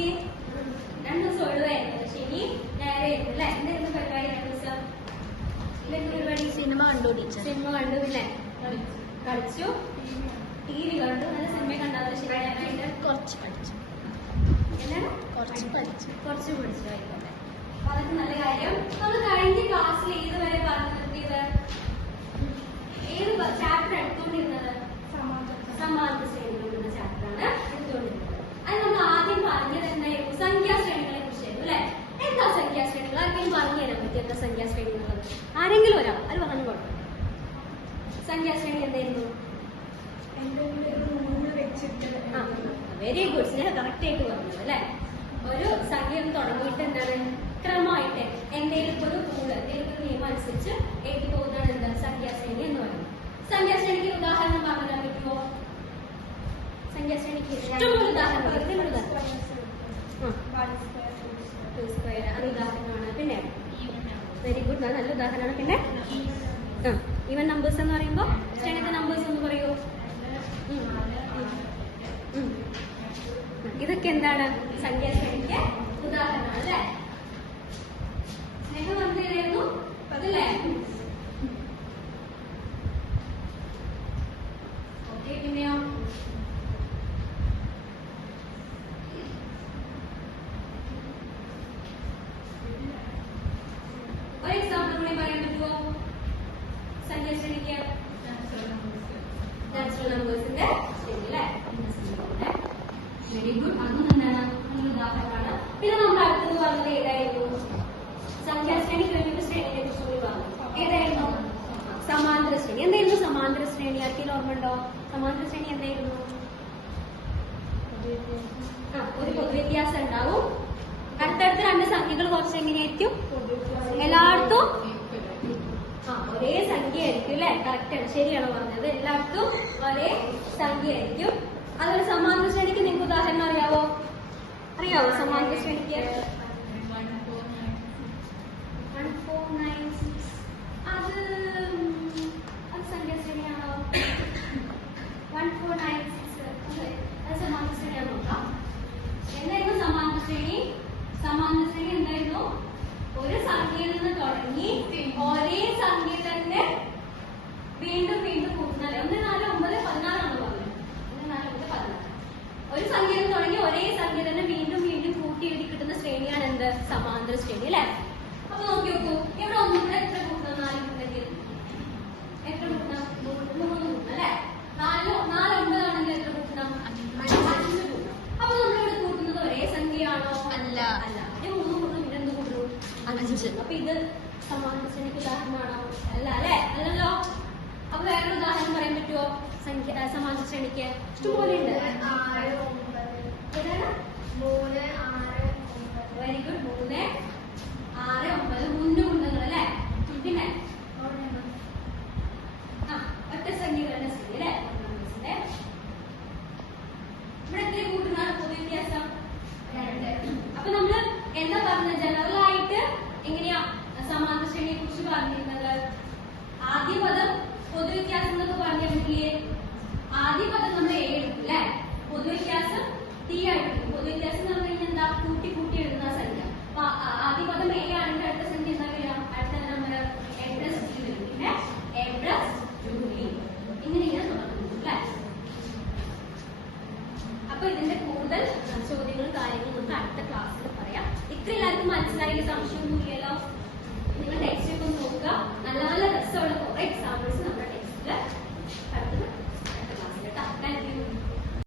എനിക്ക് 2 ദിവസം ഒഴിവായിരുന്നു. ശനി ഞായറായിരുന്നു അല്ലേ? എന്തായിരുന്നു പരിപാടി 2 ദിവസം? പരിപാടി സിനിമ കണ്ടു ടീച്ചർ. സിനിമ കണ്ടു അല്ലേ? കളിച്ചു, TV കണ്ടു. നല്ല സിനിമ കണ്ടാൽ ശരിയായിട്ട് കുറച്ച് പഠിച്ചു. എന്താണ്? കുറച്ച് പഠിച്ചു. ആയിക്കോട്ടെ. അപ്പൊ അതൊക്കെ നല്ല കാര്യം. നമ്മൾ കഴിഞ്ഞ ക്ലാസ്സിൽ ഏതുവരെ പറഞ്ഞു നിർത്തിയത്? ഏത് ചാപ്റ്റർ എടുത്തുകൊണ്ടിരുന്നത്? സമാന്തര ശ്രേണികൾ എന്ന ചാപ്റ്ററാണ് എടുത്തുകൊണ്ടിരുന്നത്. അത് നമ്മൾ ആദ്യം പറഞ്ഞത് എന്തായിരുന്നു? സംഖ്യാശ്രേണികളെ കുറിച്ചായിരുന്നു അല്ലെ? എന്താ സംഖ്യാശ്രേണികൾ? ആർക്കെങ്കിലും പറഞ്ഞു തരാൻ പറ്റും എന്താ സംഖ്യാശ്രേണികൾ? ആരെങ്കിലും ഒരാൾ അത് പറഞ്ഞു കൊടുക്കും. സംഖ്യാശ്രേണി എന്തായിരുന്നു? Very good. സ്നേഹ കറക്റ്റ് ആയിട്ട് പറഞ്ഞത് അല്ലെ? ഒരു സംഖ്യ തുടങ്ങിയിട്ട് എന്താണ് ക്രമമായിട്ട് എന്തെങ്കിലും ഒരു റൂള് എന്തെങ്കിലും ഒരു നിയമം അനുസരിച്ച് എഴുതി പോകുന്നതാണ് എന്താ സംഖ്യാശ്രേണി എന്ന് പറയുന്നത്. സംഖ്യാശ്രേണിക്ക് ഉദാഹരണം പറഞ്ഞു തരാൻ പറ്റുമോ? സംഖ്യാശ്രേണിക്ക് ഇഷ്ടംപോലെ ഉദാഹരണം അത് ഉദാഹരണമാണ്. പിന്നെ വെരി ഗുഡ്, നല്ല ഉദാഹരണമാണ്. പിന്നെ ഈവൻ നമ്പേഴ്സ് എന്ന് പറയുമ്പോൾ ശ്രേണിയുടെ നമ്പേഴ്സ് ഒന്ന് പറയൂ. ഇതൊക്കെ എന്താണ് സംഖ്യാശ്രേണിക്ക് ഉദാഹരണമാണ് അല്ലേ? സ്നേഹം വന്നിരുന്നു അതല്ലേ? ഓക്കെ. പിന്നെയോ ഒരു എക്സാമ്പിൾ കൂടി പറയാൻ പറ്റുമോ സംഖ്യാശ്രേണിക്ക്? നാച്ചുറൽ നമ്പേഴ്സിന്റെ ശ്രേണി അല്ലേ? Very good. അതും എന്താണ് നല്ല ഉദാഹരണമാണ്. പിന്നെ നമ്മൾ അടുത്തത് പറഞ്ഞത് ഏതായിരുന്നു? സംഖ്യാശ്രേണി കഴിഞ്ഞിട്ട് ശ്രേണിയെ കുറിച്ച് കൂടി പറഞ്ഞു. ഏതായിരുന്നു? സമാന്തര ശ്രേണി. എന്തായിരുന്നു സമാന്തര ശ്രേണി? ആർക്കെങ്കിലും ഓർമ്മ ഉണ്ടോ? സമാന്തര ശ്രേണി എന്തായിരുന്നു? ഒരു പൊതുവ്യത്യാസം ഉണ്ടാവും. അടുത്തടുത്ത് 2 സംഖ്യകൾ കുറച്ച് എങ്ങനെയായിരിക്കും? എല്ലായിടത്തും ഒരേ സംഖ്യ ആയിരിക്കും അല്ലെ? കറക്റ്റ് ആണ്, ശരിയാണോ പറഞ്ഞത്? എല്ലായിടത്തും ഒരേ സംഖ്യ ആയിരിക്കും. അതുപോലെ സമാന്തര ശ്രേണിക്ക് നിങ്ങൾക്ക് ഉദാഹരണം അറിയാവോ? സമാന്തര ശ്രേണിക്ക് 1496 അത് സംഖ്യാശ്രേണിയാണോ? 1496 അത് സമാന്തര ശ്രേണിയാണോ? നോക്കാം. എന്തായിരുന്നു സമാന്തര ശ്രേണി? സമാന്തര ശ്രേണി എന്തായിരുന്നു? ഒരു സംഖ്യയിൽ നിന്ന് തുടങ്ങി ഒരേ സംഖ്യ തന്നെ വീണ്ടും വീണ്ടും കൂട്ടുന്നത്. 1 4 9 14 ആണ് പറഞ്ഞത്. 1 4 9 14. ഒരു സംഖ്യയിൽ നിന്ന് തുടങ്ങി ഒരേ സംഖ്യ തന്നെ വീണ്ടും വീണ്ടും കൂട്ടി എഴുതി കിട്ടുന്ന ശ്രേണിയാണ് എന്ത്? സമാന്തര ശ്രേണി അല്ലെ? അപ്പൊ നോക്കി നോക്കൂ, ഇവിടെ ഒന്നുകൂടെ എത്ര കൂട്ടണം? 4 ഉണ്ടെങ്കിൽ എത്ര കൂട്ടണം? 3 കൂട്ടണം അല്ലെ? 4 9 ആണെങ്കിൽ എത്ര കൂട്ടണം? 5 കൂട്ടണം. അപ്പൊ നമ്മളിവിടെ കൂട്ടുന്നത് ഒരേ സംഖ്യയാണോ? അല്ല. 3 കൂട്ടണം. പിന്നെ എന്ത് കൂട്ടുന്നു? 5. അപ്പൊ ഇത് സമാന്തര ശ്രേണിക്ക് ഉദാഹരണമാണോ? അല്ല അല്ലെ? അല്ലല്ലോ. അപ്പൊ വേറൊരു ഉദാഹരണം പറയാൻ പറ്റുമോ? സമാന്തര ശ്രേണിക്ക് ഇഷ്ടംപോലെ ഉണ്ട്. Very good. 3 6 9 3 ഗുണങ്ങൾ അല്ലെ? പിന്നെ ഒറ്റ സംഖ്യകളുടെ ശ്രേണി അല്ലെ? ഇവിടെ എത്ര കൂട്ടുന്നതാണ് പൊതുവ്യത്യാസം? 2. അപ്പൊ നമ്മള് എന്താ പറഞ്ഞത്? ജനറൽ ആയിട്ട് എങ്ങനെയാ സമാന്തര ശ്രേണിയെ കുറിച്ച് പറഞ്ഞിരുന്നത്? ആദ്യ പദം പൊതുവ്യത്യാസം എന്നൊക്കെ പറഞ്ഞിട്ടില്ലേ? ആദ്യ പദം നമ്മൾ A എടുക്കും അല്ലെ? പൊതുവ്യത്യാസം T ആയിട്ട്. പൊതുവ്യത്യാസം എന്ന് പറഞ്ഞു കഴിഞ്ഞാൽ എന്താ? കൂട്ടി കൂട്ടി എഴുതുന്ന സംഖ്യ. അപ്പൊ ആദ്യ പദം A ആണെങ്കിൽ അടുത്ത സംഖ്യ എന്താ വരിക? അടുത്ത നമ്പർ A+B വരും. പിന്നെ A+2B ഇങ്ങനെ തുടങ്ങുന്നു അല്ലെ? അപ്പൊ ഇതിന്റെ കൂടുതൽ ചോദ്യങ്ങളും കാര്യങ്ങളും നമുക്ക് അടുത്ത ക്ലാസ്സിൽ പറയാം. ഇത്ര എല്ലാവർക്കും മനസ്സിലായി? സംശയമൊന്നുമില്ലല്ലോ?